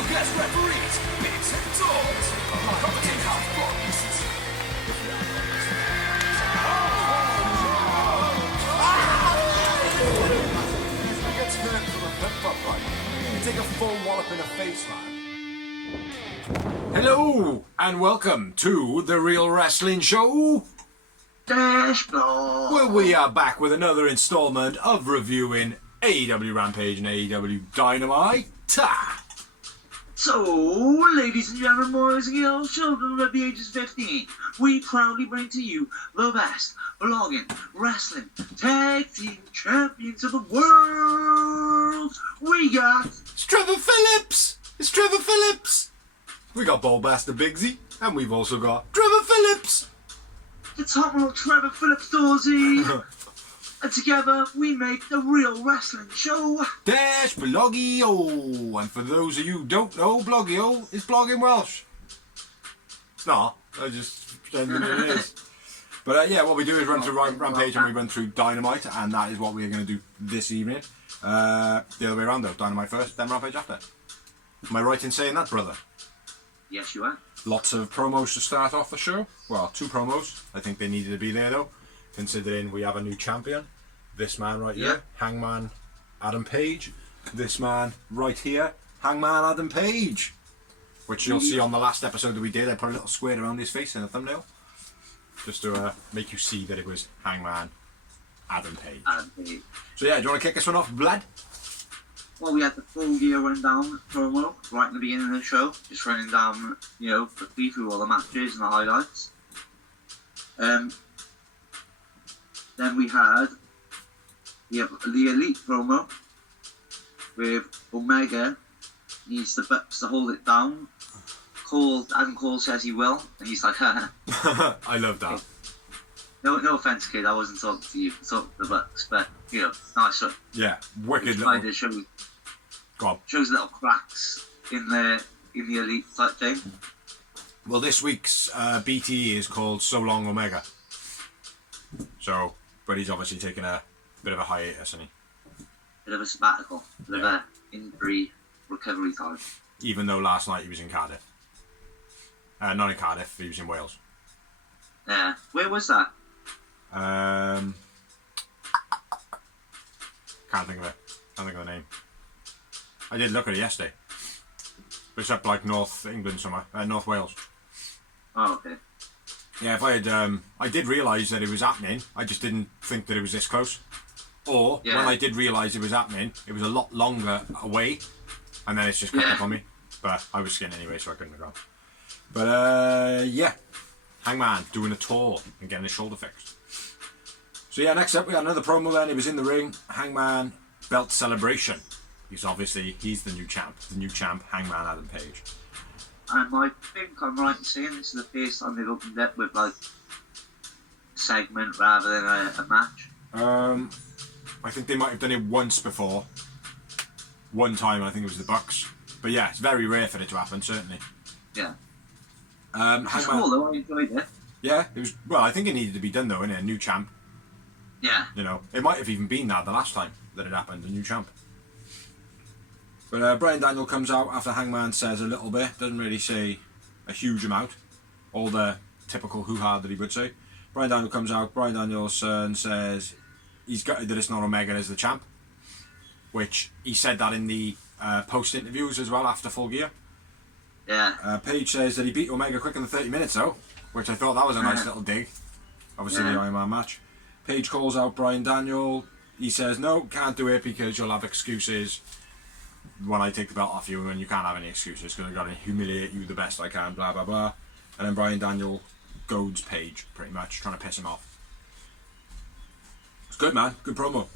special guest referees, bigs and dogs, commentate how fun. He gets hurt from a flip-flop fight. You take a full wallop in the face, man. Hello, and welcome to The Real Wrestling Show. Dashboard. Well, we are back with another installment of reviewing AEW Rampage and AEW Dynamite. So, ladies and gentlemen, boys and girls, children of the ages 15, we proudly bring to you the best blogging, wrestling, tag team champions of the world. We got... It's Trevor Phillips! It's Trevor Phillips! We got Ball Bastard Bigsy, and we've also got Trevor Phillips! the top rope Trevor Phillips Dorsey. And together we make the Real Wrestling Show. Dash Bloggy-O. And for those of you who don't know, Bloggy-O is blogging Welsh. It's not. I just pretending it is. But yeah, what we do is run through Rampage and we run through Dynamite, and that is what we're going to do this evening. The other way around though, Dynamite first, then Rampage after. Am I right in saying that, brother? Yes, you are. Lots of promos to start off the show. Well, 2 promos. I think they needed to be there though, considering we have a new champion. This man right here, Hangman Adam Page. This man right here, Hangman Adam Page. Which you'll see on the last episode that we did. I put a little square around his face in the thumbnail. Just to make you see that it was Hangman Adam Page. So yeah, do you want to kick this one off, Vlad? Well, we had the full gear rundown promo right in the beginning of the show. Just running down, you know, quickly through all the matches and the highlights. Then we had the Elite promo with Omega needs the Bucks to hold it down. Adam Cole says he will, and he's like, I love that. No offense, kid. I wasn't talking to you. I talking to the Bucks, but you know, nice one. Yeah, wicked little. little. Go on. Shows little cracks in the Elite type thing. Well, this week's BTE is called So Long Omega. So, but he's obviously taking a bit of a hiatus, isn't he? Bit of a sabbatical, bit of a injury recovery time. Even though last night he was in Cardiff. Not in Cardiff, he was in Wales. Yeah. Where was that? Can't think of it. Can't think of the name. I did look at it yesterday. It's up like North England somewhere. North Wales. Oh, okay. Yeah, if I had, I did realise that it was happening. I just didn't think that it was this close. Or when I did realise it was happening, it was a lot longer away, and then it's just cut up on me. But I was skinned anyway, so I couldn't have gone. But yeah, Hangman doing a tour and getting his shoulder fixed. So yeah, next up we got another promo. Then he was in the ring. Hangman belt celebration. He's the new champ, Hangman Adam Page. And I think I'm right in saying this is the first time they've opened up with like a segment rather than a match. I think they might have done it once before. One time, I think it was the Bucks. But yeah, it's very rare for it to happen, certainly. Yeah. Hangman, cool though, I enjoyed it. Yeah, it was. Well, I think it needed to be done though, innit? A new champ. Yeah. You know, it might have even been that the last time that it happened, a new champ. But Bryan Daniel comes out after Hangman says a little bit, doesn't really say a huge amount, all the typical hoo-ha that he would say. Bryan Daniel comes out, Bryan Danielson says he's gutted that it's not Omega as the champ, which he said that in the post-interviews as well after Full Gear. Yeah. Page says that he beat Omega quick in the 30 minutes though, which I thought that was a nice little dig. Obviously the Iron Man match. Page calls out Bryan Daniel, he says no, can't do it because you'll have excuses when I take the belt off you, and you can't have any excuses because I've got to humiliate you the best I can, blah blah blah. And then Bryan Daniel goads Page pretty much, trying to piss him off. It's good, man. Good promo.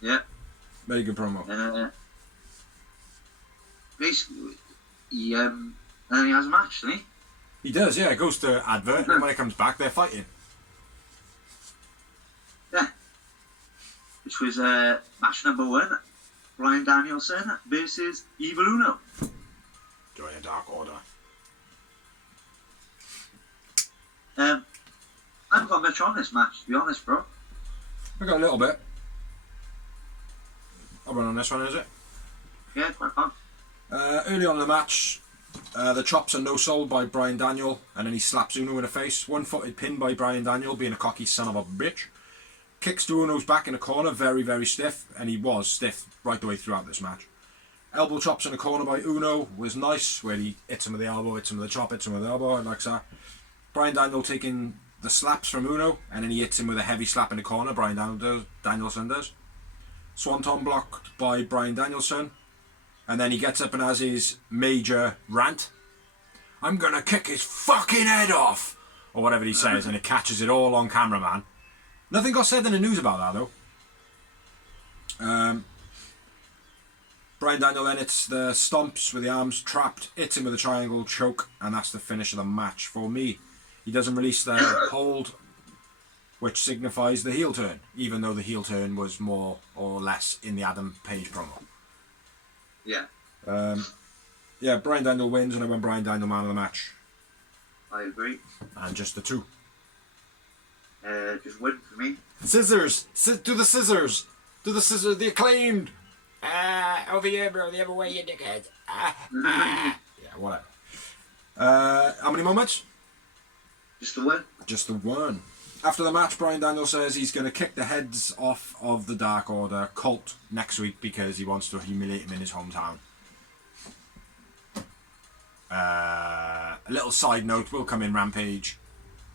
Yeah. Very good promo. Basically, and then he has a match, doesn't he? He does, yeah. It goes to advert, and when it comes back, they're fighting. Yeah. Which was match number 1. Bryan Danielson versus Evil Uno. Join a Dark Order. I haven't got much on this match, to be honest, bro. I got a little bit. I'll run on this one, is it? Yeah, quite fun. Early on in the match, the chops are no-sold by Bryan Daniel, and then he slaps Uno in the face. One-footed pin by Bryan Daniel, being a cocky son of a bitch. Kicks to Uno's back in the corner, very, very stiff, and he was stiff right the way throughout this match. Elbow chops in the corner by Uno was nice, where he hits him with the elbow, hits him with the chop, hits him with the elbow, and like that. Bryan Daniel taking the slaps from Uno, and then he hits him with a heavy slap in the corner, Danielson does. Swanton blocked by Bryan Danielson, and then he gets up and has his major rant. I'm gonna kick his fucking head off! Or whatever he says, and it catches it all on camera, man. Nothing got said in the news about that, though. Bryan Daniel then hits the stomps with the arms trapped, hits him with a triangle choke, and that's the finish of the match for me. He doesn't release the hold, which signifies the heel turn, even though the heel turn was more or less in the Adam Page promo. Yeah. Yeah, Bryan Daniel wins, and I went Bryan Daniel man of the match. I agree. And just the two. Just win for me. Scissors! Do the scissors! Do the scissors, the acclaimed! Over here, bro, the other way, you dickhead. Yeah, whatever. How many moments? Just the win. Just the one. After the match, Bryan Daniel says he's going to kick the heads off of the Dark Order cult next week because he wants to humiliate him in his hometown. A little side note will come in Rampage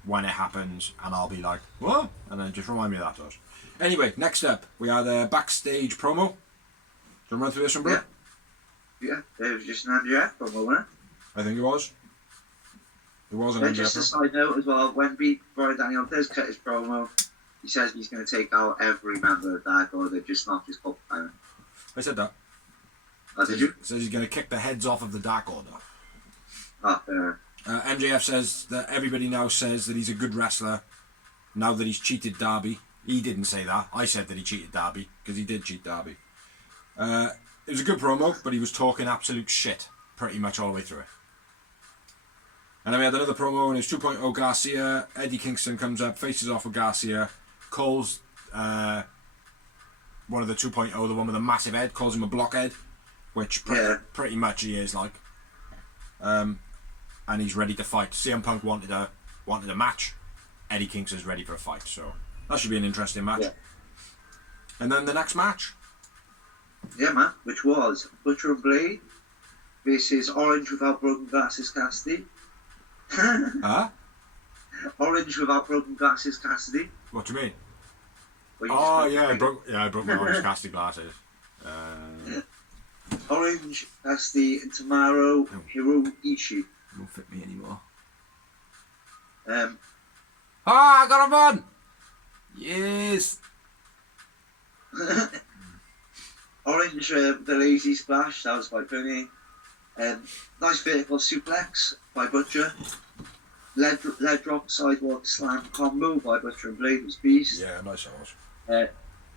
when it happens, and I'll be like, what? And then just remind me of that does. Anyway, next up, we had a backstage promo. Do you want to run through this one, bro? Yeah, it was just an MJF promo, wasn't it? I think it was. It was an MJF Just a promo. side note as well, when Bryan Daniel does cut his promo, he says he's going to take out every member of Dark Order, just not just Cult Pirate. I said that. Oh, did you? Says he's going to kick the heads off of the Dark Order. Oh, fair. MJF says that everybody now says that he's a good wrestler now that he's cheated Darby. He didn't say that. I said that he cheated Darby because he did cheat Darby. It was a good promo, but he was talking absolute shit pretty much all the way through it. And then we had another promo, and it's 2.0 Garcia. Eddie Kingston comes up, faces off with Garcia, calls one of the 2.0, the one with the massive head, calls him a blockhead, which pretty much he is like. And he's ready to fight. CM Punk wanted a match. Eddie Kingston's ready for a fight, so that should be an interesting match. Yeah. And then the next match. Yeah, man, which was Butcher and Blade versus Orange without broken glasses Cassidy. Huh? Orange without broken glasses Cassidy. What do you mean? Well, you I broke my Orange Cassidy glasses. Orange Cassidy and Tomorrow Hiro Ishii. Won't fit me anymore. I got him on! Yes! Orange, the lazy splash, that was quite funny. Nice vertical suplex by Butcher. Leg drop sidewalk slam combo by Butcher and Blade was beast. Yeah, nice that was.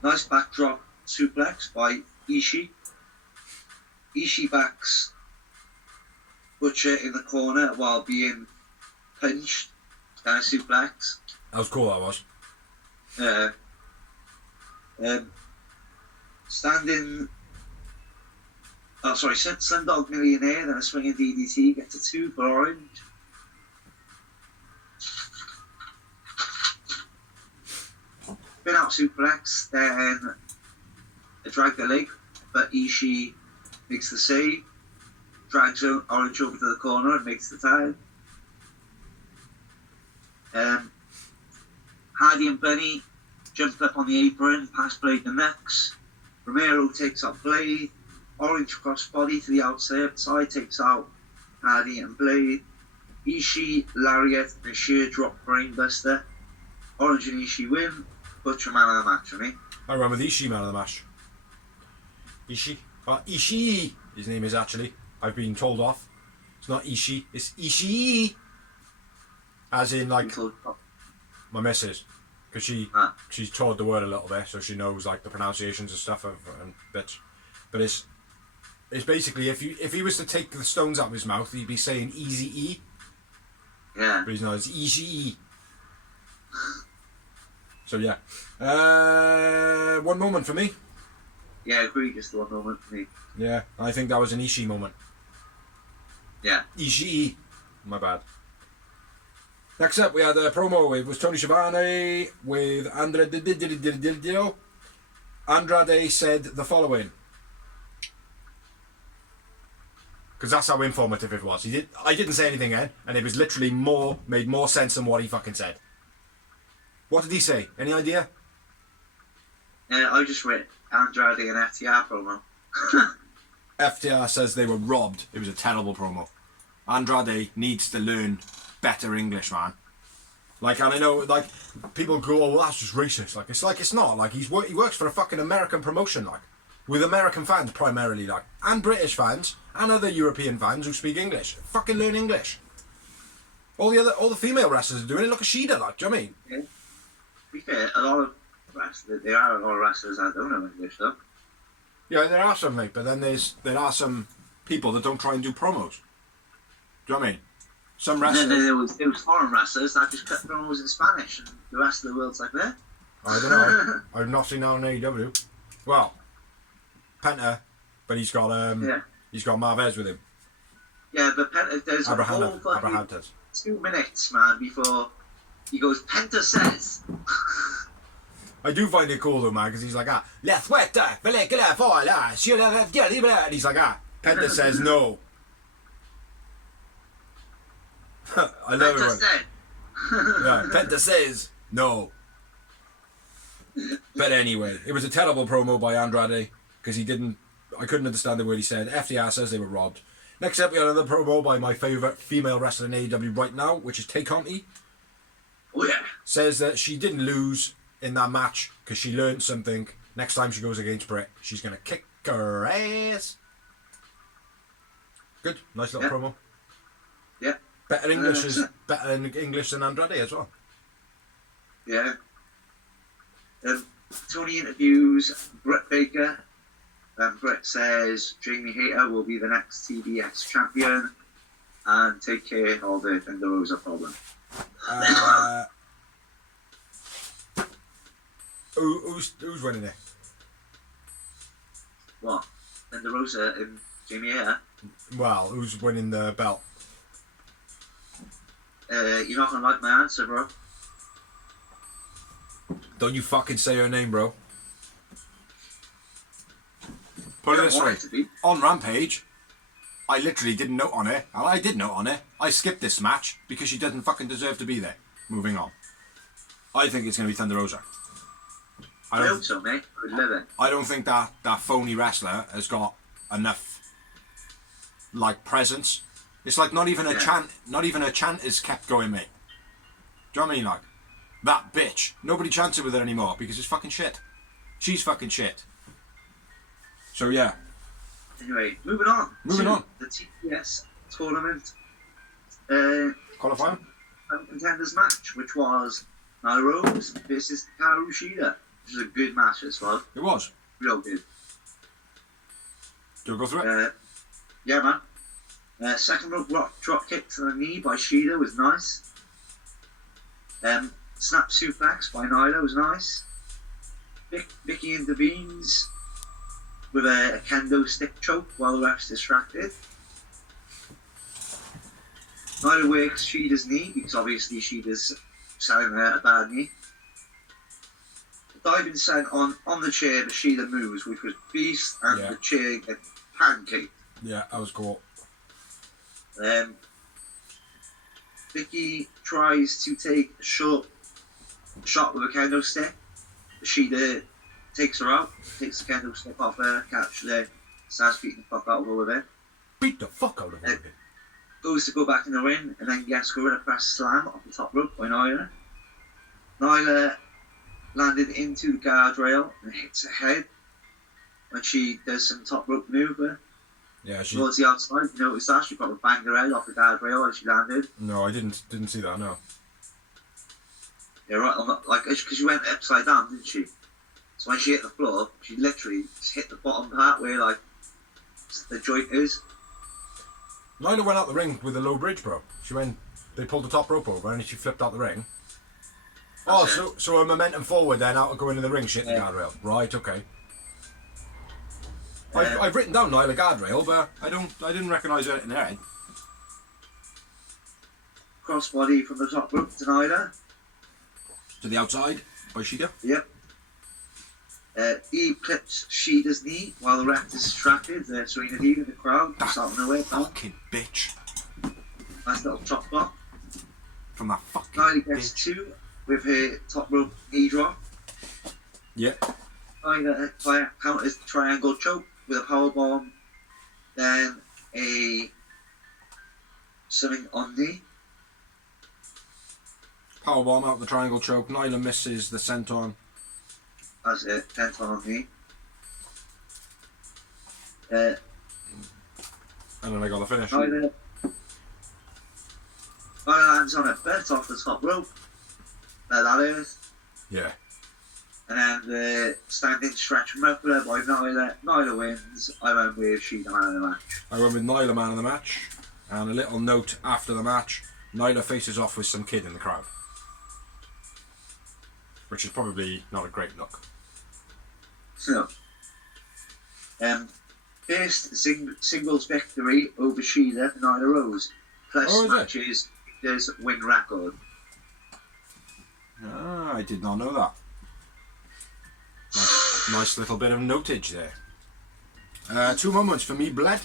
Nice backdrop suplex by Ishii. Ishii backs Butcher in the corner while being punched. Kind of suplex. That was cool, that was. Standing. Oh, sorry, Sundog Millionaire, then a swinging DDT, gets a 2 for Orange. Spin out suplex, then a drag the leg, but Ishii makes the save, drags Orange over to the corner and makes the tag. Hardy and Benny jumped up on the apron, past Blade the next. Romero takes out Blade. Orange crossbody to the outside takes out Hardy and Blade. Ishii, Lariat, and a sheer drop brainbuster. Orange and Ishii win. Butcher man of the match for me. I ran with Ishii man of the match. Ishii? Ishii! His name is actually. I've been told off. It's not Ishii, it's Ishii! As in, like, my missus. Because she's taught the word a little bit, so she knows, like, the pronunciations and stuff and bits. But it's basically, if he was to take the stones out of his mouth, he'd be saying easy E. Yeah. But he's not, it's easy E. So yeah. One moment for me. Yeah, egregious the one moment for me. Yeah, I think that was an Ishii moment. Yeah. Ishii. My bad. Next up, we had a promo. It was Tony Schiavone with Andrade. Andrade said the following. Because that's how informative it was. I didn't say anything then, and it was literally made more sense than what he fucking said. What did he say? Any idea? I just read Andrade and FTR promo. FTR says they were robbed. It was a terrible promo. Andrade needs to learn better English, man. Like, and I know, like, people go, oh, well, that's just racist. Like, it's not. Like, he works for a fucking American promotion, like, with American fans primarily, like, and British fans, and other European fans who speak English. Fucking learn English. All the female wrestlers are doing it. Look at Shida, like, do you know what I mean? Yeah. To be fair, a lot of wrestlers, there are a lot of wrestlers that don't know English, though. Yeah, there are some, mate, but then there are some people that don't try and do promos. Do you know what I mean? Some wrestlers... There was foreign wrestlers that just cut promos in Spanish, and the rest of the world's like that. I don't know. I've not seen that on AEW. Well, Penta, but he's got Marvez with him. Yeah, but Penta does a whole fucking 2 minutes, man, before he goes, Penta says. I do find it cool though, man, because he's like, la fuerza, película, fola, and he's like, Penta says no. I love Penta it. said. Yeah, Penta says no. But anyway, it was a terrible promo by Andrade because I couldn't understand the word he said. FTR says they were robbed. Next up, we had another promo by my favourite female wrestler in AEW right now, which is Tay Conti. Oh yeah. Says that she didn't lose in that match because she learned something. Next time she goes against Britt, she's going to kick her ass. Good, nice little promo. Yeah. Better English than Andrade as well. Yeah. Tony interviews Britt Baker. Britt says Jamie Hayter will be the next TBS champion and take care of the Thunder Rosa problem. Who's winning it? What? Thunder Rosa and Jamie Hayter? Well, who's winning the belt? You're not gonna like my answer, bro. Don't you fucking say her name, bro. Put it this way. On Rampage, I literally didn't note on it. I did note on it. I skipped this match because she doesn't fucking deserve to be there. Moving on. I think it's going to be Thunder Rosa. I hope so, mate. I'd love it. I don't think that phony wrestler has got enough, like, presence. It's like not even a chant. Not even a chant is kept going, mate. Do you know what I mean? Like, that bitch. Nobody chants it with her anymore because it's fucking shit. She's fucking shit. So yeah. Anyway, moving on. The TBS tournament. Qualifying? Contenders match, which was Nyla Rose versus Hikaru Shida. Which was a good match as well. It was. Real good. Do you go through it? Yeah, man. Second rope drop kick to the knee by Shida was nice. Snap suplex by Nyla was nice. Vicky intervenes with a kendo stick choke while the ref's distracted. Nyla works Shida's knee because obviously Shida's selling a bad knee. Diving sent on the chair, but Shida moves, which was beast, and the chair gets pancaked. Yeah, that was cool. Vicky tries to take a short shot with a kendo stick. Shida takes her out, takes the kendo stick off her, catches her, starts beating the fuck out of her with it. Beat the fuck out of her. Goes to go back in the ring, and then gets Gorilla Press slam off the top rope by Nyla. Nyla landed into the guardrail and hits her head when she does some top rope maneuver. Yeah, towards the outside. You noticed that? She probably banged her head off the guardrail as she landed. No, I didn't see that, no. Yeah, right on the, like, because she went upside down, didn't she? So when she hit the floor, she literally just hit the bottom part where, like, the joint is. Nyla went out the ring with a low bridge, bro. They pulled the top rope over and she flipped out the ring. So a momentum forward then, out of going in the ring, shit the guardrail. Right, okay. I've written down Nyla Guardrail, but I didn't recognise it in their head. Crossbody from the top rope to Nyla. To the outside by Sheeta. Yep. Eve clips Sheeta's knee while the ref is distracted. Serena Deeb in the crowd. Starting her way. Fucking bitch. Nice little chop block. From that fucking Nyla gets bitch. 2 with her top rope knee drop. Yep. Nyla counters the triangle choke with a power bomb. Then a something on knee. Powerbomb out the triangle choke. Nyla misses the senton. That's it. 10th on knee. And then I got the finish. Nyla lands on a bet off the top rope. That is. Yeah. And then the standing stretch muffler by Nyla. Nyla wins. I went with Sheeta man of the match. I went with Nyla man of the match. And a little note after the match. Nyla faces off with some kid in the crowd. Which is probably not a great look. So, first singles victory over Sheeta for Nyla Rose. Plus matches, there's win record. Ah, I did not know that. Nice little bit of notage there. 2 moments for me, Bled.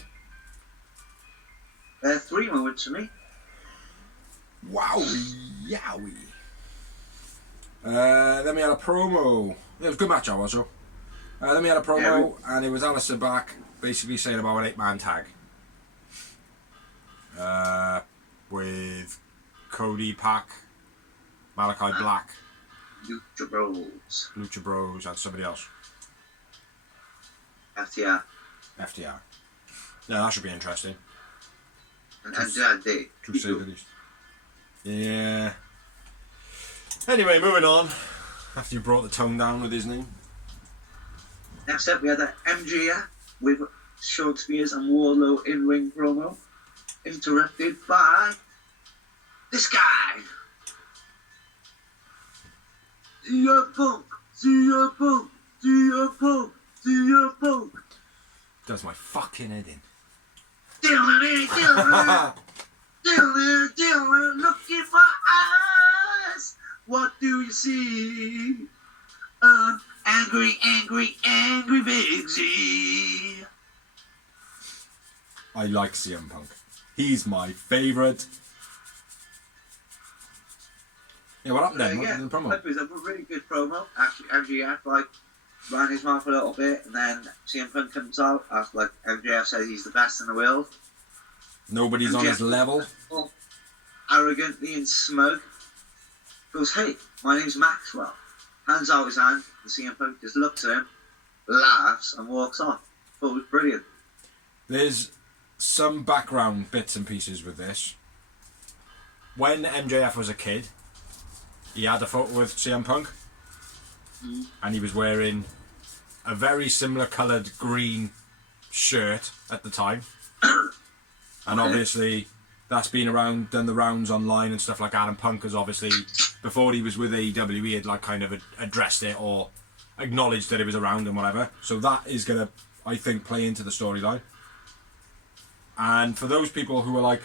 3 moments for me. Wowie, yowie. Then we had a promo. It was a good match, I was so. Then we had a promo, and it was Alistair back, basically saying about an 8-man tag. With Cody, Pac, Malachi Black, Lucha Bros, and somebody else. FTR. Yeah, that should be interesting. And Day. To say the least. Yeah. Anyway, moving on. After you brought the tone down with his name. Next up, we had the MJF with Shawn Spears and Wardlow in-ring promo. Interrupted by this guy. CM Punk. Does my fucking head in. Dylan, look in my eyes. What do you see? Angry Big Z. I like CM Punk. He's my favourite. Yeah, what happened then? What was the promo? It was a really good promo. Actually, MJF ran his mouth a little bit, and then CM Punk comes out after MJF says he's the best in the world. Nobody's on his level. Arrogantly and smug. Goes, hey, my name's Maxwell. Hands out his hand, and CM Punk just looks at him, laughs, and walks off. Thought it was brilliant. There's some background bits and pieces with this. When MJF was a kid, he had a photo with CM Punk, and he was wearing a very similar coloured green shirt at the time. And obviously, that's been around, done the rounds online and stuff like that. And Punk has obviously, before he was with AEW, he had kind of addressed it or acknowledged that it was around and whatever. So that is going to, I think, play into the storyline. And for those people who are like,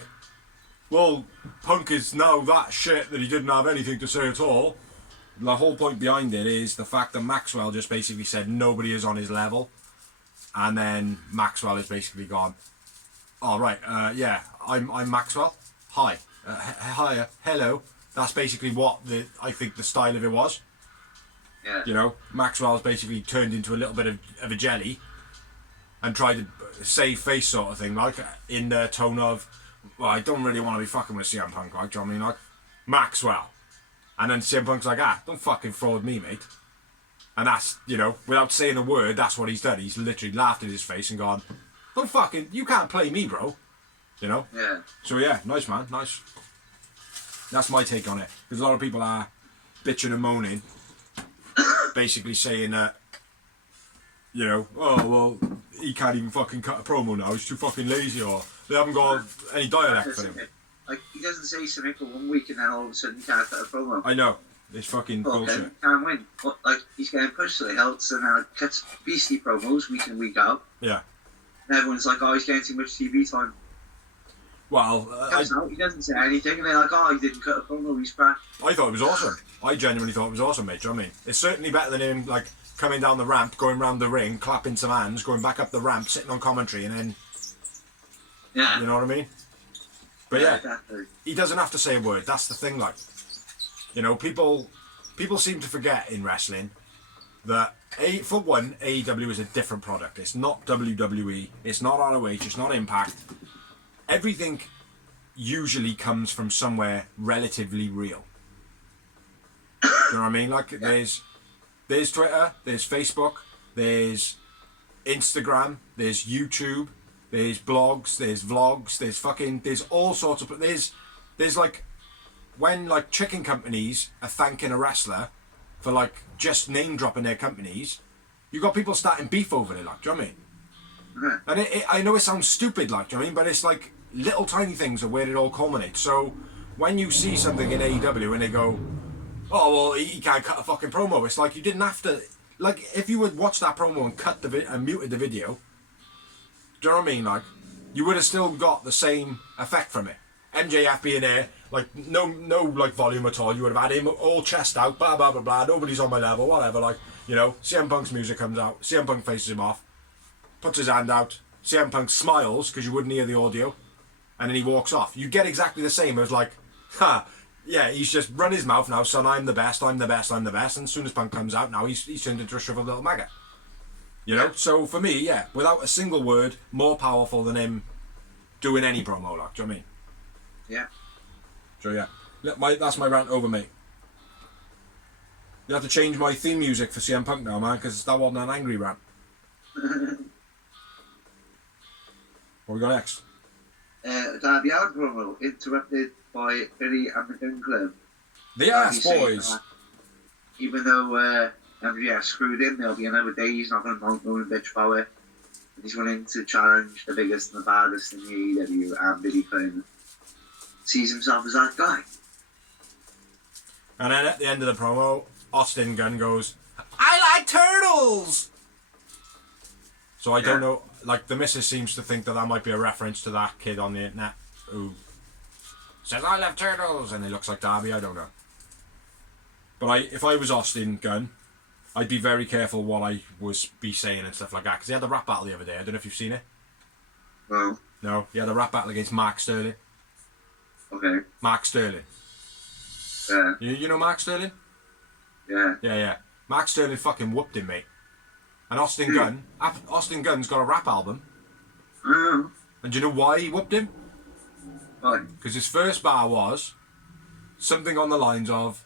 well, Punk is now that shit that he didn't have anything to say at all. The whole point behind it is the fact that Maxwell just basically said nobody is on his level. And then Maxwell has basically gone, oh, right, yeah, I'm Maxwell. Hi. Hi, hello. That's basically what I think the style of it was. Yeah. You know, Maxwell's basically turned into a little bit of a jelly and tried to save face sort of thing, like in the tone of, well, I don't really want to be fucking with CM Punk, like, do you know what I mean? Like, Maxwell. And then CM Punk's like, don't fucking fraud me, mate. And that's, you know, without saying a word, that's what he's done. He's literally laughed in his face and gone, don't fucking, you can't play me, bro. You know? Yeah. So yeah, nice man, nice. That's my take on it. Because a lot of people are bitching and moaning, basically saying that, you know, oh, well, he can't even fucking cut a promo now, he's too fucking lazy, or they haven't got any dialect for him. Like, he doesn't say something for 1 week and then all of a sudden he can't cut a promo. I know, it's fucking bullshit. Can't win. But, like, he's getting pushed to the hilt, so now cuts beastly promos week in, week out. Yeah. And everyone's like, oh, he's getting too much TV time. Well, He doesn't say anything, and they're like, oh, he didn't cut a promo, he's crap. I thought it was awesome. I genuinely thought it was awesome, mate. Do you know what I mean? It's certainly better than him, like, coming down the ramp, going round the ring, clapping some hands, going back up the ramp, sitting on commentary, and then... Yeah. You know what I mean? But yeah, exactly. he doesn't have to say a word. That's the thing, like... You know, people seem to forget in wrestling that, for one, AEW is a different product. It's not WWE, it's not ROH, it's not Impact. Everything usually comes from somewhere relatively real. Do you know what I mean? Like, there's Twitter, there's Facebook, there's Instagram, there's YouTube, there's blogs, there's vlogs, there's all sorts of... There's like... When, like, chicken companies are thanking a wrestler for, like, just name-dropping their companies, you've got people starting beef over it, like, do you know what I mean? Mm-hmm. And I know it sounds stupid, like, do you know what I mean? But it's like little tiny things are where it all culminates. So when you see something in AEW and they go, oh, well, he can't cut a fucking promo, it's like you didn't have to... Like, if you would watch that promo and cut and muted the video, do you know what I mean? Like, you would have still got the same effect from it. MJF being there, like, no, like, volume at all. You would have had him all chest out, blah, blah, blah, blah, nobody's on my level, whatever, like, you know, CM Punk's music comes out, CM Punk faces him off, puts his hand out, CM Punk smiles, because you wouldn't hear the audio, and then he walks off. You get exactly the same as, like, yeah, he's just run his mouth now, son, I'm the best, I'm the best, I'm the best, and as soon as Punk comes out, now he's turned into a shriveled little maggot. You know? So, for me, yeah, without a single word, more powerful than him doing any promo, like, do you know what I mean? Yeah. So yeah, that's my rant over, mate. You have to change my theme music for CM Punk now, man, because that wasn't an angry rant. What we got next? Darby Allin promo interrupted by Billy and the Gun Club. The Ass Boys. Even though MJF screwed in, there'll be another day. He's not going to mount no bitch power. And he's willing to challenge the biggest and the baddest in the AEW, and Billy Finn sees himself as that guy. And then at the end of the promo, Austin Gunn goes, I like turtles! So I don't know, like, the missus seems to think that might be a reference to that kid on the internet who says, I love turtles, and it looks like Darby, I don't know. But if I was Austin Gunn, I'd be very careful what I be saying and stuff like that, because he had the rap battle the other day. I don't know if you've seen it. No. No, he had a rap battle against Mark Sterling. Okay. Mark Sterling. Yeah. You know Mark Sterling? Yeah. Yeah. Mark Sterling fucking whooped him, mate. And Austin Gunn's got a rap album. Mm. And do you know why he whooped him? Why? Because his first bar was something on the lines of,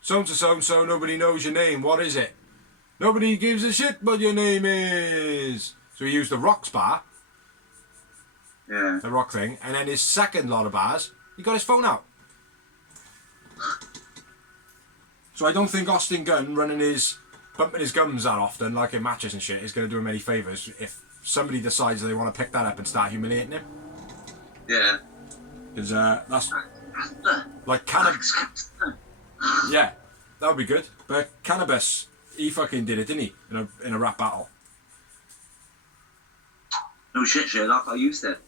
so-and-so, nobody knows your name, what is it? Nobody gives a shit what your name is. So he used the Rock's bar. Yeah. The Rock thing. And then his second lot of bars, he got his phone out. So I don't think Austin Gunn bumping his gums that often, like in matches and shit, is going to do him any favours if somebody decides they want to pick that up and start humiliating him. Yeah. Because that's like cannabis. Yeah, that would be good. But Cannabis, he fucking did it, didn't he? In a rap battle. No shit, Sherlock. I used it.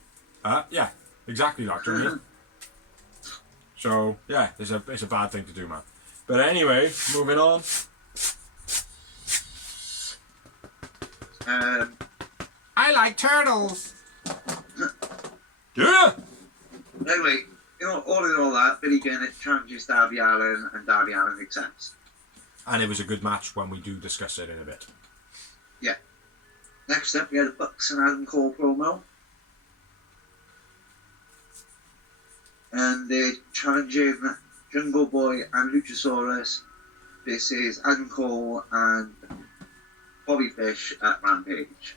Yeah, exactly like. Do you know what I mean? So yeah, it's a bad thing to do, man. But anyway, moving on. I like turtles. Yeah. Anyway, all in all that, Billy Gunn challenges Darby Allin, and Darby Allin accepts. And it was a good match when we do discuss it in a bit. Yeah. Next up, we had the Bucks and Adam Cole promo. And they're challenging Jungle Boy and Luchasaurus. This is Adam Cole and Bobby Fish at Rampage.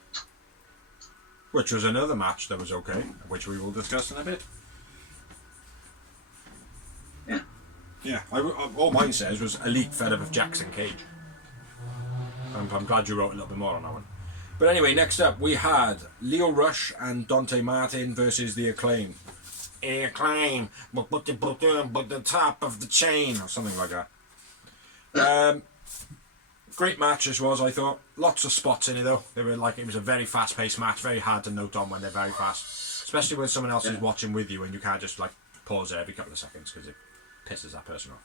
Which was another match that was okay, which we will discuss in a bit. Yeah. Yeah, all mine says was Elite fed up with Jackson Cage. I'm glad you wrote a little bit more on that one. But anyway, next up we had Leo Rush and Dante Martin versus the Acclaim. Acclaim, but the top of the chain, or something like that. Great match this was, I thought. Lots of spots in it though. They were like, it was a very fast-paced match, very hard to note on when they're very fast. Especially when someone else is watching with you and you can't just like pause it every couple of seconds because it pisses that person off.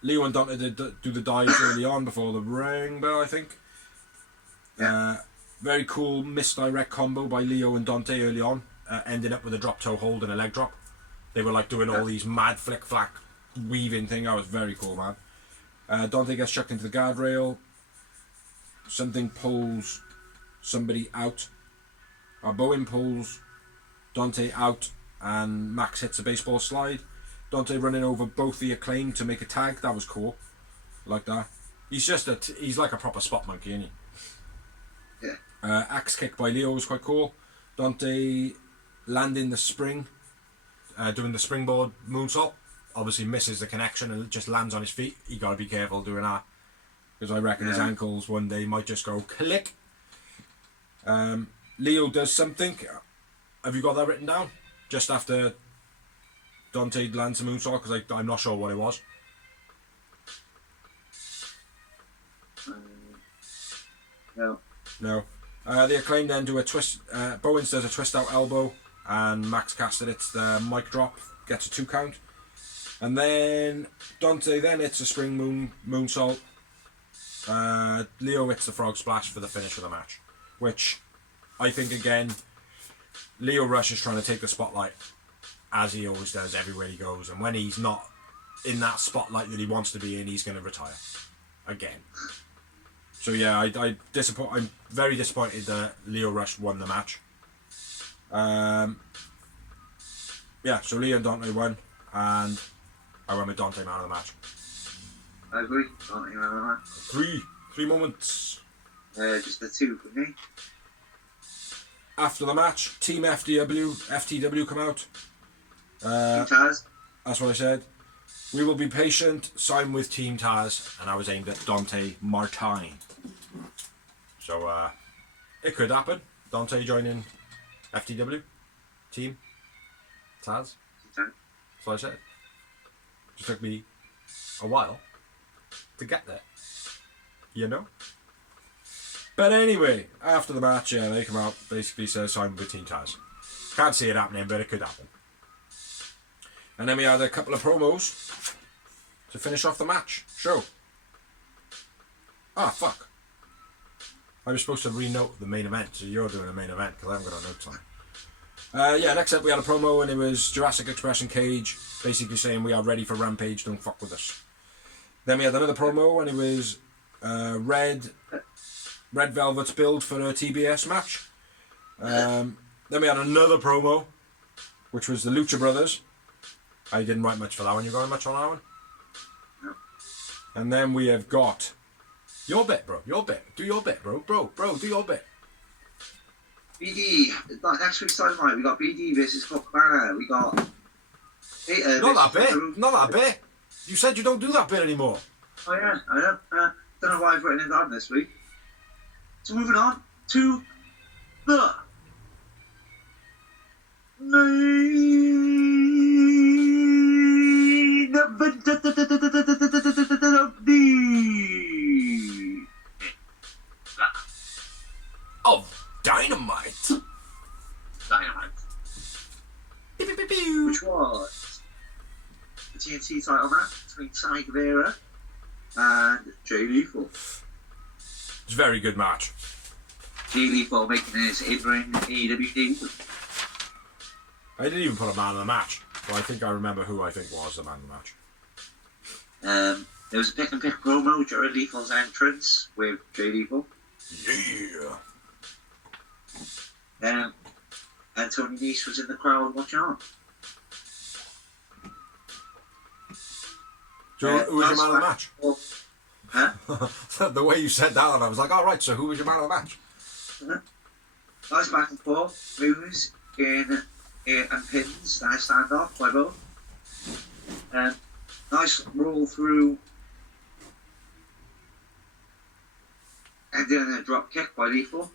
Leo and Dante did do the dives early on before the ring bell, I think. Very cool misdirect combo by Leo and Dante early on, ending up with a drop toe hold and a leg drop. They were like doing all these mad flick flack weaving thing. That was very cool, man. Dante gets chucked into the guardrail. Something pulls somebody out. Bowen pulls Dante out and Max hits a baseball slide. Dante running over both the Acclaim to make a tag. That was cool. Like that. He's like a proper spot monkey, isn't he? Yeah. Axe kick by Leo was quite cool. Dante landing the spring, doing the springboard moonsault. Obviously misses the connection and just lands on his feet. You got to be careful doing that because I reckon his ankles one day might just go click. Leo does something. Have you got that written down? Just after Dante lands a moonsault, because I'm not sure what it was. No. No. The Acclaim then do a twist. Bowens does a twist out elbow, and Max Caster hits the mic drop, gets a 2 count. And then Dante then hits a spring moonsault. Leo hits the frog splash for the finish of the match, which I think again, Leo Rush is trying to take the spotlight as he always does everywhere he goes, and when he's not in that spotlight that he wants to be in, he's going to retire again. So yeah, I'm very disappointed that Leo Rush won the match. Yeah, so Leo and Dante won, and I went with Dante man of the match. I agree. Dante man of the match. Three moments. Just the 2 for me. After the match, Team FTW come out. Team Taz. That's what I said. We will be patient, sign with Team Taz, and I was aimed at Dante Martine. So, it could happen. Dante joining FTW. Team Taz. That's what I said. Just took me a while to get there. You know? But anyway, after the match, yeah, they come out, basically says sign with Team Taz. Can't see it happening, but it could happen. And then we had a couple of promos to finish off the match. Show. Ah, fuck. I was supposed to re-note the main event, so you're doing the main event, because I haven't got a note on. Yeah, next up we had a promo, and it was Jurassic Express and Cage, basically saying we are ready for Rampage, don't fuck with us. Then we had another promo, and it was Red Velvet's build for a TBS match. Then we had another promo, which was the Lucha Brothers. I didn't write much for that one. You got much on that one? No. And then we have got your bit, bro. Your bit. Do your bit, bro. Bro, do your bit. BD. Like next week's Dynamite, we got BD versus Cook Banner. We got. Not that bit. Not that bit. You said you don't do that bit anymore. Oh yeah, I know. Don't know why I've written it down this week. So moving on to the main event of Dynamite. Which was the TNT title match between Sammy Guevara and Jay Lethal. It's a very good match. Jay Lethal making his in-ring AEW debut. I didn't even put a man in the match, but I think I remember who I think was the man in the match. There was a pick-and-pick promo during Lethal's entrance with Jay Lethal. Yeah. And Tony Nese was in the crowd watching on. So who was your man of the match? Huh? The way you said that, and I was like, all right, so who was your man of the match? Nice back and forth moves and pins, nice standoff by both. Nice roll through and then a drop kick by Lethal.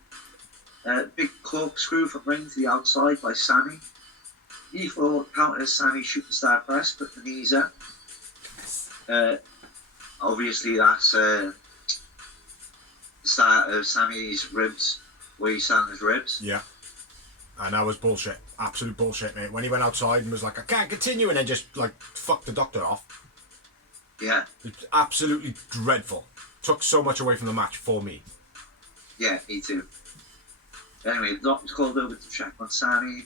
Big corkscrew from ring to the outside by Sammy. Lethal counters Sammy's superstar press, put the knees up. obviously that's the start of Sammy's ribs, where he's selling his ribs. Yeah. And that was bullshit. Absolute bullshit, mate. When he went outside and was like, I can't continue, and then just, like, fucked the doctor off. Yeah. It was absolutely dreadful. Took so much away from the match for me. Yeah, me too. Anyway, the doctor's called over to check on Sammy.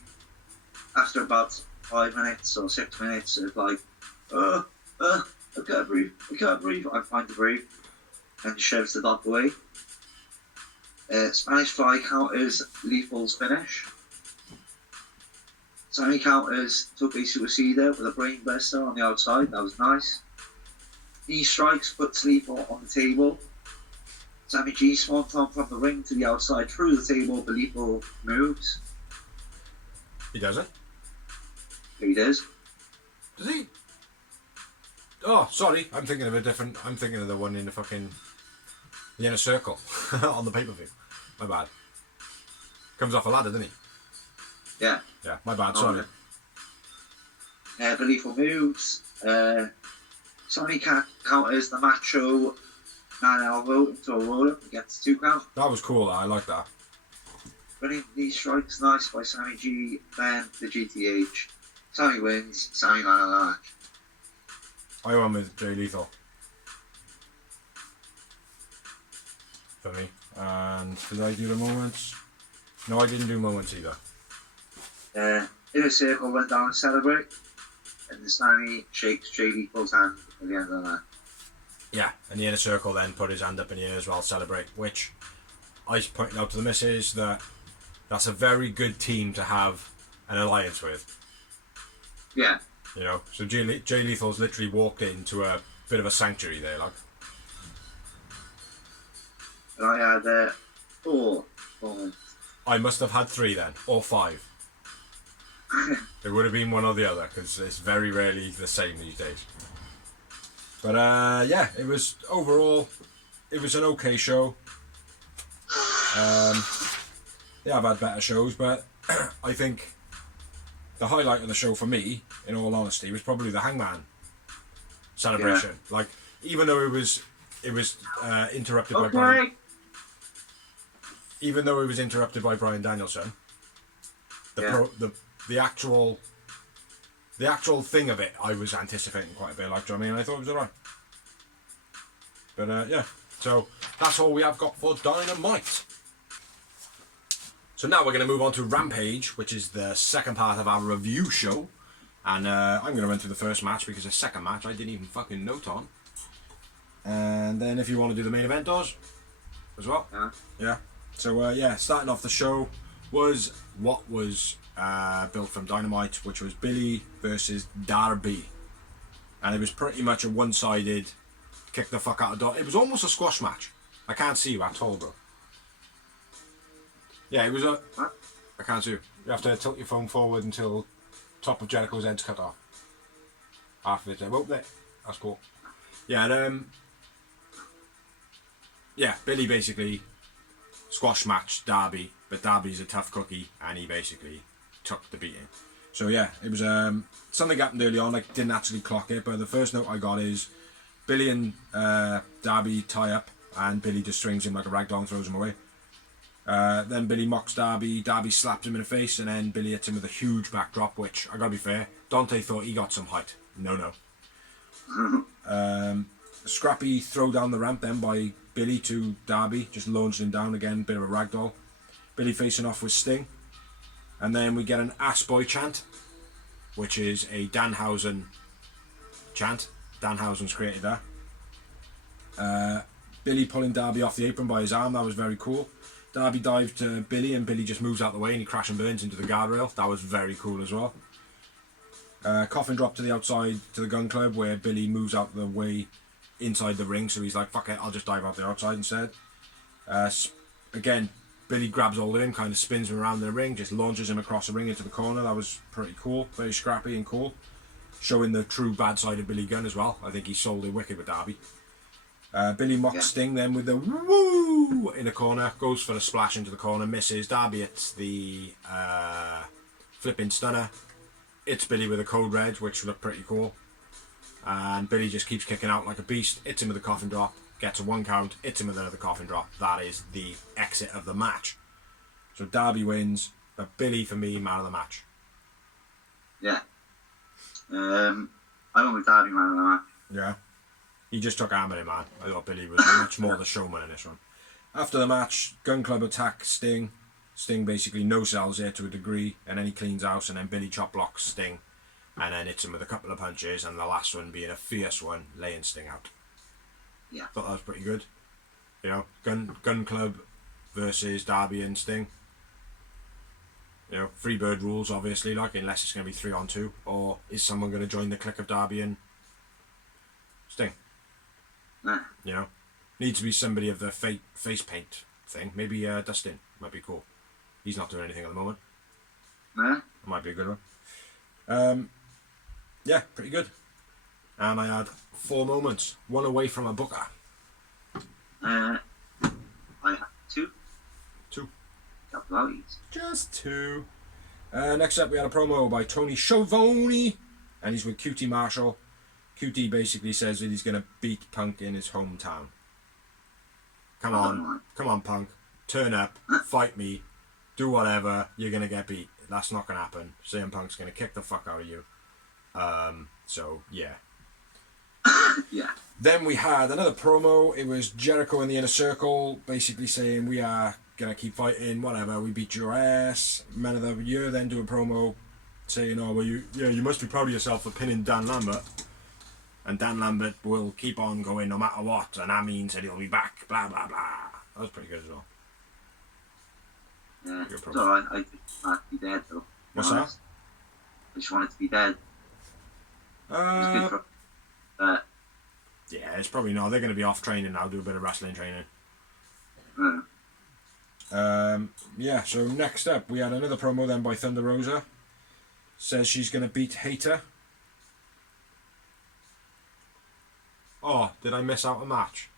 After about 5 minutes or 6 minutes, it's like, I can't breathe. I'm trying to breathe. And he shoves the dog away. Spanish Fly counters Lethal's finish. Sammy counters took a suicida with a brain buster on the outside. That was nice. Knee strikes puts Lethal on the table. Sammy G swanton from the ring to the outside through the table, but Lethal moves. He doesn't? He does. Does he? Oh, sorry. I'm thinking of a different... I'm thinking of the one in the fucking... The inner circle. On the pay-per-view. My bad. Comes off a ladder, doesn't he? Yeah. Yeah, my bad. Sorry. But Lethal moves. Sonny counters the macho man elbow into a roll-up and gets 2 count. That was cool. I like that. Running these strikes nice by Sammy G, then the GTH. Sammy wins. Sammy man alive. I went with Jay Lethal. For me. And did I do the moments? No, I didn't do moments either. Inner Circle went down and Celebr. And the Sammy shakes Jay Lethal's hand at the end of that. Yeah, and the Inner Circle then put his hand up in the air as well, Celebrate, which I pointed out to the missus that that's a very good team to have an alliance with. Yeah. You know, so Jay Lethal's literally walked into a bit of a sanctuary there, like. And I had 4 moments. I must have had 3 then, or 5. It would have been one or the other, because it's very rarely the same these days. But yeah, it was overall, it was an okay show. Yeah, I've had better shows, but I think the highlight of the show for me, in all honesty, was probably the Hangman celebration. Yeah. Like, even though it was interrupted by Brian, even though it was interrupted by Bryan Danielson, the actual thing of it, I was anticipating quite a bit. Like, do you know what I mean? I thought it was alright. But yeah, so that's all we have got for Dynamite. So now we're going to move on to Rampage, which is the second part of our review show. And I'm going to run through the first match because the second match I didn't even fucking note on. And then if you want to do the main event doors as well. Yeah. So yeah, starting off the show was what was built from Dynamite, which was Billy versus Darby. And it was pretty much a one-sided kick the fuck out of door. It was almost a squash match. I can't see you at all, bro. Yeah, it was a... I can't see you. You have to tilt your phone forward until top of Jericho's head's cut off. After it. Oh, there. That's cool. Yeah, and, yeah, Billy basically squash matched Darby, but Darby's a tough cookie, and he basically took the beating. So yeah, it was something happened early on. I didn't actually clock it, but the first note I got is Billy and Darby tie up, and Billy just swings him like a ragdoll and throws him away. Then Billy mocks Darby, Darby slaps him in the face, and then Billy hits him with a huge backdrop, which, I gotta be fair, Dante thought he got some height. No. Scrappy throw down the ramp then by Billy to Darby, just launched him down again, bit of a ragdoll. Billy facing off with Sting. And then we get an Ass Boy chant, which is a Danhausen chant. Danhausen's created that. Billy pulling Darby off the apron by his arm, that was very cool. Darby dived to Billy and Billy just moves out the way and he crash and burns into the guardrail. That was very cool as well. Coffin drop to the outside to the Gun Club where Billy moves out the way inside the ring, so he's like, fuck it, I'll just dive out the outside instead. Again, Billy grabs hold of him, kind of spins him around the ring, just launches him across the ring into the corner. That was pretty cool, very scrappy and cool. Showing the true bad side of Billy Gunn as well. I think he sold it wicked with Darby. Billy mocks Sting then with the woo in the corner, goes for the splash into the corner, misses. Darby hits the flipping stunner. It's Billy with a code red, which looked pretty cool. and Billy just keeps kicking out like a beast, hits him with a coffin drop, gets a 1 count, hits him with another coffin drop. That is the exit of the match. So Darby wins, but Billy, for me, man of the match. Yeah. I went with Darby man of the match. Yeah. He just took hammering, man. I thought Billy was much more the showman in this one. After the match, Gun Club attack Sting. Sting basically no-sells it to a degree, and then he cleans house, and then Billy chop blocks Sting, and then hits him with a couple of punches, and the last one being a fierce one, laying Sting out. Yeah. Thought that was pretty good. You know, Gun Club versus Darby and Sting. You know, free bird rules, obviously, like, unless it's going to be 3-on-2, or is someone going to join the clique of Darby and Sting? Nah. You know, needs to be somebody of the face paint thing. Maybe Dustin might be cool. He's not doing anything at the moment. Nah. That might be a good one. Yeah, pretty good. And I had 4 moments, 1 away from a booker. I had 2. 2. Couple of these. Just 2. Next up, we had a promo by Tony Schiavone, and he's with QT Marshall. QT basically says that he's going to beat Punk in his hometown. Come on, Punk. Turn up, fight me, do whatever, you're going to get beat. That's not going to happen. CM Punk's going to kick the fuck out of you. So, yeah. Yeah. Then we had another promo. It was Jericho in the Inner Circle, basically saying, we are going to keep fighting, whatever, we beat your ass. Men of the Year then do a promo saying, oh, well, you must be proud of yourself for pinning Dan Lambert. And Dan Lambert will keep on going no matter what, and that means that he'll be back, blah, blah, blah. That was pretty good as well. Yeah, it's alright. I just want it to be dead, though. What's that? I just want it to be dead. It's good for... Yeah, it's probably not. They're going to be off training now, do a bit of wrestling training. Yeah, so next up, we had another promo then by Thunder Rosa. Says she's going to beat Hater. Oh, did I miss out a match?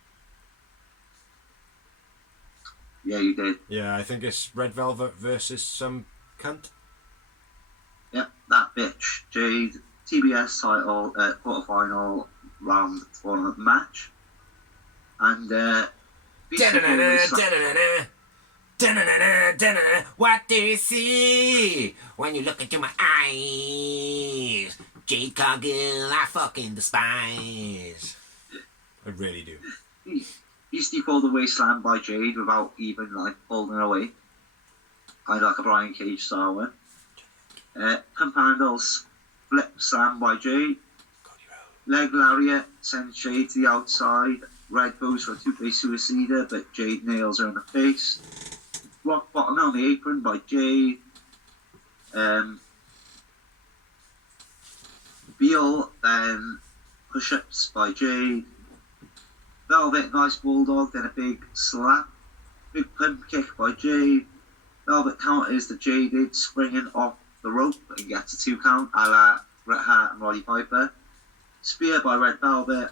Yeah, you did. Yeah, I think it's Red Velvet versus some cunt. Yep, that bitch. Jade, TBS title, quarterfinal round tournament match. And, What do you see when you look into my eyes? Jade Cargill, I fucking despise. I really do. Beastie pulled away slam by Jade without even like holding her away. Kind of like a Brian Cage style one. Pump handles flip slam by Jade. Leg lariat sends Jade to the outside. Red goes for a two-way suicida, but Jade nails her in the face. Rock bottom on the apron by Jade. Beal then push-ups by Jade. Velvet nice bulldog, then a big slap. Big pump kick by Jade. Velvet counters the Jaded, springing off the rope and gets a 2 count a la Bret Hart and Roddy Piper. Spear by Red Velvet.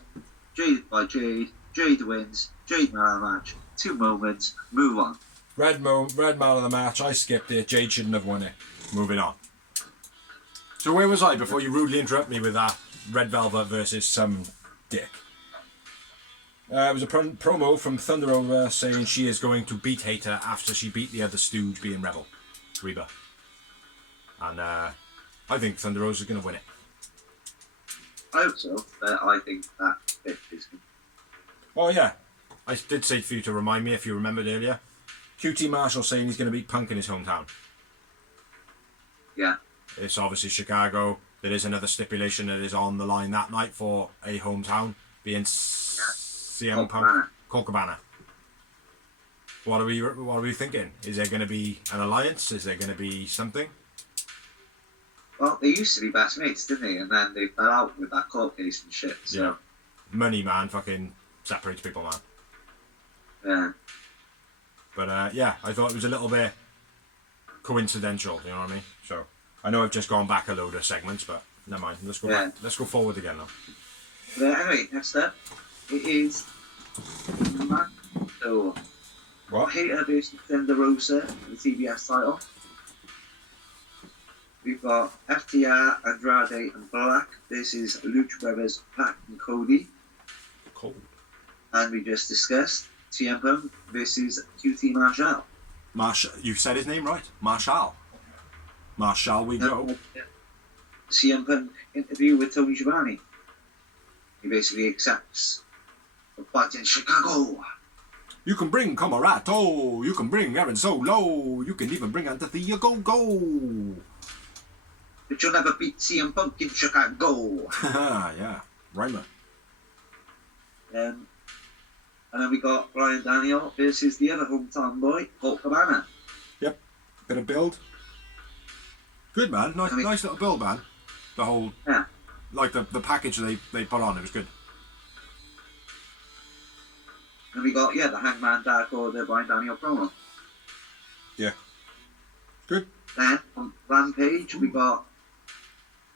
Jade by Jade. Jade wins. Jade man of the match. 2 moments. Move on. Red man of the match. I skipped it. Jade shouldn't have won it. Moving on. So where was I before you rudely interrupt me with that Red Velvet versus some dick? It was a promo from Thunder Rosa saying she is going to beat Hater after she beat the other stooge being Rebel, Reba. And I think Thunder Rosa is going to win it. I hope so, but I think that bitch is good. Oh yeah, I did say for you to remind me if you remembered earlier. QT Marshall saying he's going to beat Punk in his hometown. Yeah. It's obviously Chicago. There is another stipulation that is on the line that night for a hometown being CM Punk, Colt Cabana. What are we thinking? Is there going to be an alliance? Is there going to be something? Well, they used to be best mates, didn't they? And then they fell out with that court case and shit. So. Yeah. Money, man, fucking separates people, man. Yeah. But yeah, I thought it was a little bit coincidental. You know what I mean? So I know I've just gone back a load of segments, but never mind. Let's go back. Let's go forward again now. But anyway, next up, it is so what? Hater versus Thunder Rosa for the TBS title. we've got FTR, Andrade, and Black. This is Lucha Brothers, Pac and Cody. Cool. And we just discussed CM Punk versus QT Marshall. You said his name right. Marshall. Marshall we go. CM Punk interview with Tony Schiavone. He basically accepts a fight in Chicago. You can bring Camarato. You can bring Aaron Solo. You can even bring Anthea Go. But you'll never beat CM Punk in Chicago. Yeah, Rhymer. And then we got Bryan Daniel versus the other hometown boy, Colt Cabana. Yep, bit of build. Good, man. Nice little build, man. The whole, like the package they put on, it was good. And we got, the Hangman Dark Order Bryan Daniel promo. Yeah. Good. Then, on Rampage, we got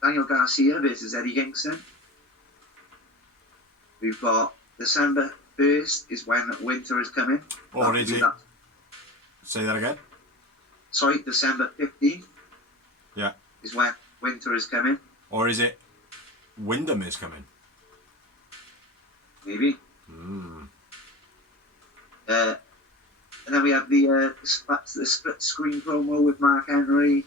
Daniel Garcia versus Eddie Kingston. We've got December 1st is when winter is coming. Or is it? Say that again? Sorry, December 15th. Yeah. Is when winter is coming. Or is it Wyndham is coming? Maybe. Mm. And then we have the split screen promo with Mark Henry,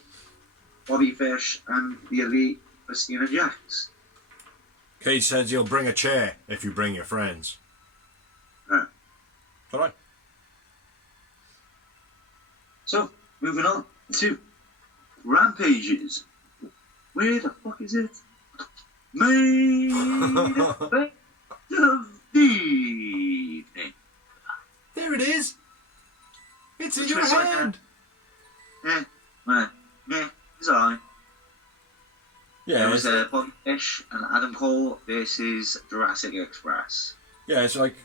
Bobby Fish, and the Elite, Christina Jax. Cage says you'll bring a chair if you bring your friends. Right. Alright. So, moving on to Rampages. Where the fuck is it? Main event of the evening. There it is. It's in Which your was like hand. It's alright. Yeah, It was Bobby Fish and Adam Cole versus Jurassic Express. yeah, it's like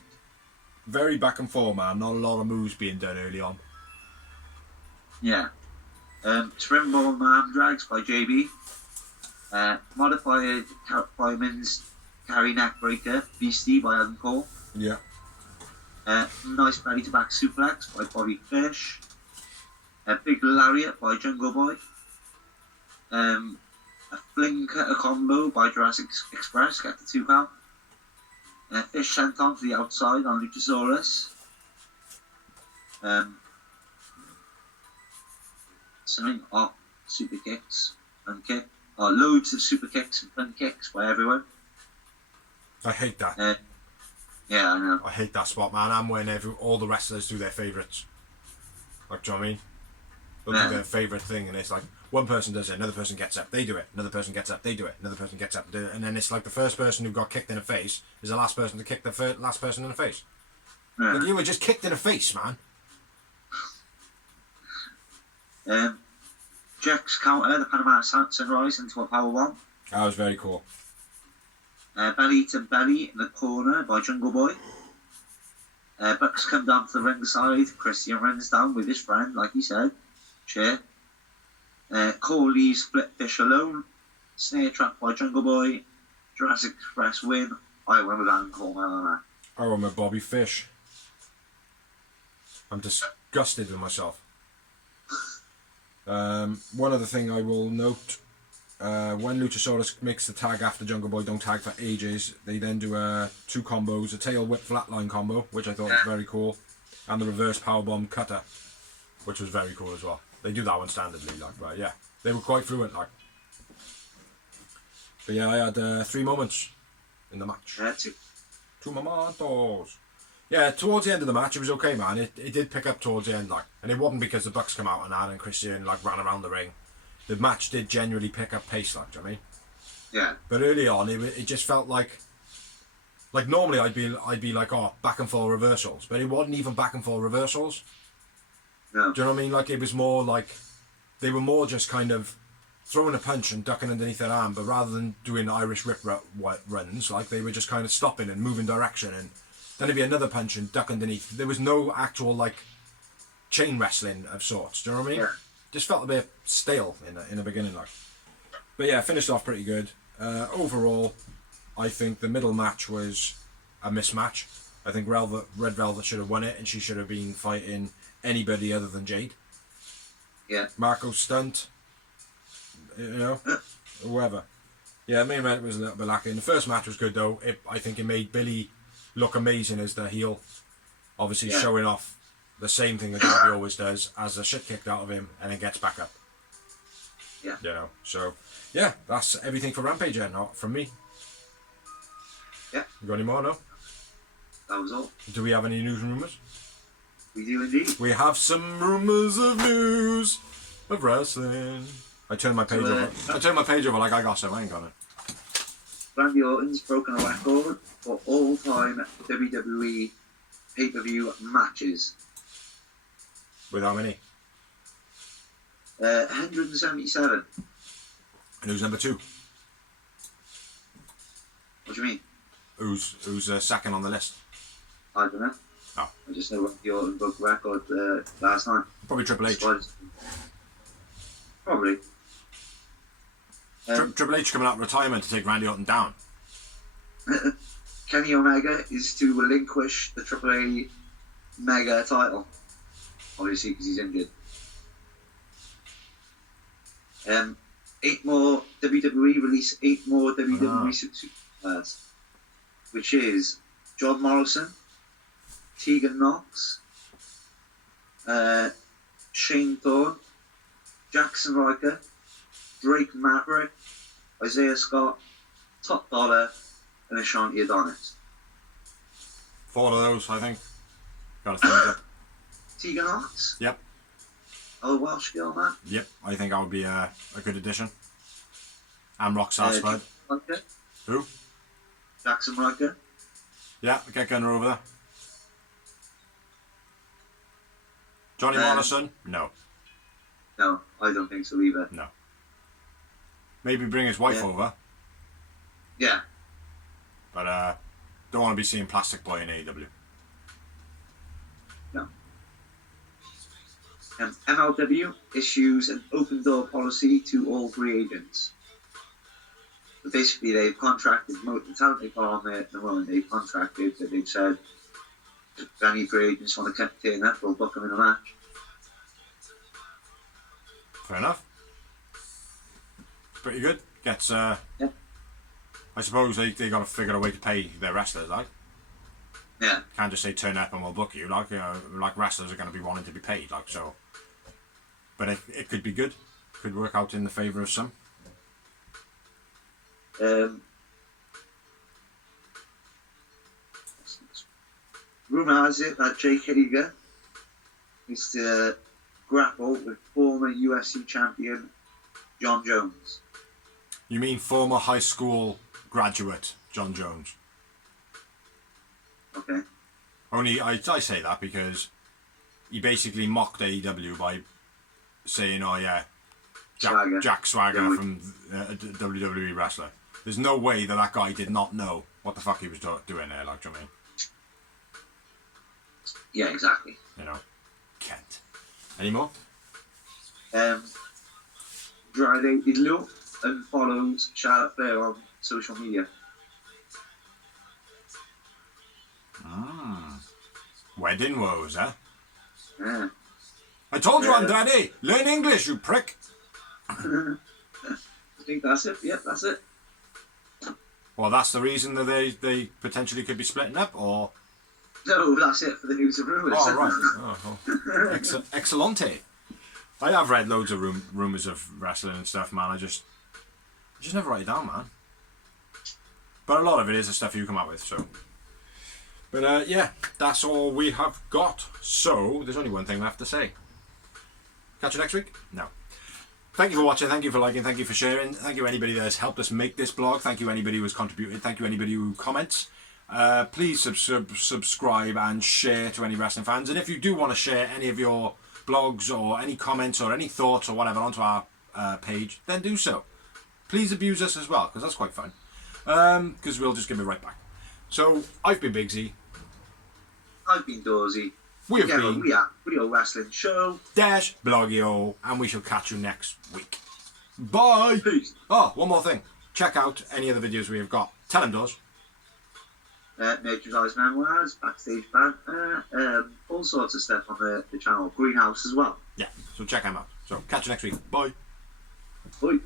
very back and forth, man. Not a lot of moves being done early on. Yeah. Trimble and Arm Drags by JB. Modified Fireman's Carry Neckbreaker, Beastie by Adam Cole. Yeah. Nice belly to back suplex by Bobby Fish. Big Lariat by Jungle Boy. A fling cutter combo by Jurassic Express, get the 2 count. Fish sent on to the outside on Luchasaurus. Something off super kicks and kick. Loads of super kicks and fun kicks by everyone. I hate that. Yeah, I know. I hate that spot, man. I'm when all the wrestlers do their favourites. Like, do you know what I mean? They'll do their favourite thing, and it's like, one person does it, another person gets up, they do it, another person gets up, they do it, another person gets up, do it, and then it's like the first person who got kicked in the face is the last person to kick the last person in the face. Yeah. Like, you were just kicked in the face, man. Jack's counter, the Panama Sunrise into a powerbomb. That was very cool. Belly to belly in the corner by Jungle Boy. Bucks come down to the ringside. Christian runs down with his friend, like he said. Chair. Cole leaves Split Fish alone. Snare trap by Jungle Boy. Jurassic Express win. I went with Adam Cole, man. I went with Bobby Fish. I'm disgusted with myself. One other thing I will note, when Luchasaurus makes the tag after Jungle Boy don't tag for ages, they then do 2 combos, a tail whip flatline combo, which I thought was very cool, and the reverse powerbomb cutter, which was very cool as well. They do that one standardly, like, but yeah, they were quite fluent, like. But yeah, I had 3 moments in the match. 2 momentos. Yeah, towards the end of the match, it was okay, man. It did pick up towards the end, like, and it wasn't because the Bucks come out and that and Christian like ran around the ring. The match did genuinely pick up pace, like, do you know what I mean? Yeah. But early on, it just felt like normally I'd be like, oh, back and forth reversals, but it wasn't even back and forth reversals. No. Do you know what I mean? Like, it was more like they were more just kind of throwing a punch and ducking underneath their arm, but rather than doing Irish rip runs, like, they were just kind of stopping and moving direction, and then there'd be another punch and duck underneath. There was no actual, like, chain wrestling of sorts. Do you know what I mean? Yeah. Just felt a bit stale in the beginning, like. But yeah, finished off pretty good. Overall, I think the middle match was a mismatch. I think Red Velvet should have won it, and she should have been fighting anybody other than Jade. Yeah. Marco's stunt, you know, whoever. Yeah, main event was a little bit lacking. The first match was good though. I think it made Billy look amazing as the heel. Obviously showing off the same thing that Darby always does, as the shit kicked out of him and then gets back up. Yeah. You know, so yeah, that's everything for Rampage then, from me. Yeah. You got any more, no? That was all. Do we have any news and rumours? We do indeed. We have some rumours of news of wrestling. I turned my page over. I turned my page over like I got some. I ain't got it. Randy Orton's broken a record for all-time WWE pay-per-view matches. With how many? 177. And who's number 2? What do you mean? Who's second on the list? I don't know. Oh. I just know Randy Orton broke a record last night. Probably Triple H. Probably. Triple H coming out of retirement to take Randy Orton down. Kenny Omega is to relinquish the AAA Mega title. Obviously, because he's injured. 8 more WWE release 8 more WWE superstars, which is John Morrison, Tegan Knox, Shane Thorne, Jackson Riker, Drake Maverick, Isaiah Scott, Top Dollar, and Ashanti Adonis. 4 of those, I think. Got a thumbs up. Tegan Knox? Yep. Oh, Welsh girl, man. Yep, I think that would be a good addition. And Rockstar Spud. Riker? Who? Jackson Riker? Yeah, get Gunner over there. Johnny Morrison? No. No, I don't think so either. No. Maybe bring his wife over. Yeah. But don't want to be seeing Plastic Boy in AEW. No. MLW issues an open door policy to all free agents. So basically, they've contracted, the talent they've got on there at the moment, they've contracted that they've said if any free agents want to turn up, we'll book them in a match. Fair enough. Pretty good. Gets, Yeah. I suppose they got to figure a way to pay their wrestlers, like. Yeah. Can't just say turn up and we'll book you, like, you know, like wrestlers are going to be wanting to be paid, like, so. But it could be good. Could work out in the favour of some. Rumour has it that Jake Hager is to grapple with former UFC champion John Jones. You mean former high school graduate John Jones? Okay. Only I say that because he basically mocked AEW by saying, "Oh yeah, Jack Swagger from a WWE wrestler." There's no way that guy did not know what the fuck he was doing there. Like, do you know what I mean? Yeah, exactly. You know, Kent. Any more? Andrade Idolo and follows Charlotte Flair on social media. Wedding woes, eh? Yeah. I told you, Andrade, learn English, you prick. I think that's it. Yep, that's it. Well, that's the reason that they potentially could be splitting up, or? No, that's it for the news and rumours. Oh, right. Excellente. I have read loads of rumours of wrestling and stuff, man. I just never write it down, man. But a lot of it is the stuff you come up with, so. But yeah, that's all we have got. So, there's only one thing left to say. Catch you next week? No. Thank you for watching, thank you for liking, thank you for sharing, thank you anybody that has helped us make this blog, thank you anybody who has contributed, thank you anybody who comments. Please subscribe and share to any wrestling fans, and if you do want to share any of your blogs or any comments or any thoughts or whatever onto our page, then do so. Please abuse us as well, because that's quite fun, because we'll just give it right back. So, I've been Big Z. I've been Dorsey. We've been We are Video Wrestling Show Dash Bloggio, and we shall catch you next week. Bye! Peace. Oh, one more thing. Check out any of the videos we have got. Tell them, Doors. Merchandise memoirs, backstage banter, all sorts of stuff on the channel. Greenhouse as well. Yeah, so check them out. So, catch you next week. Bye. Bye.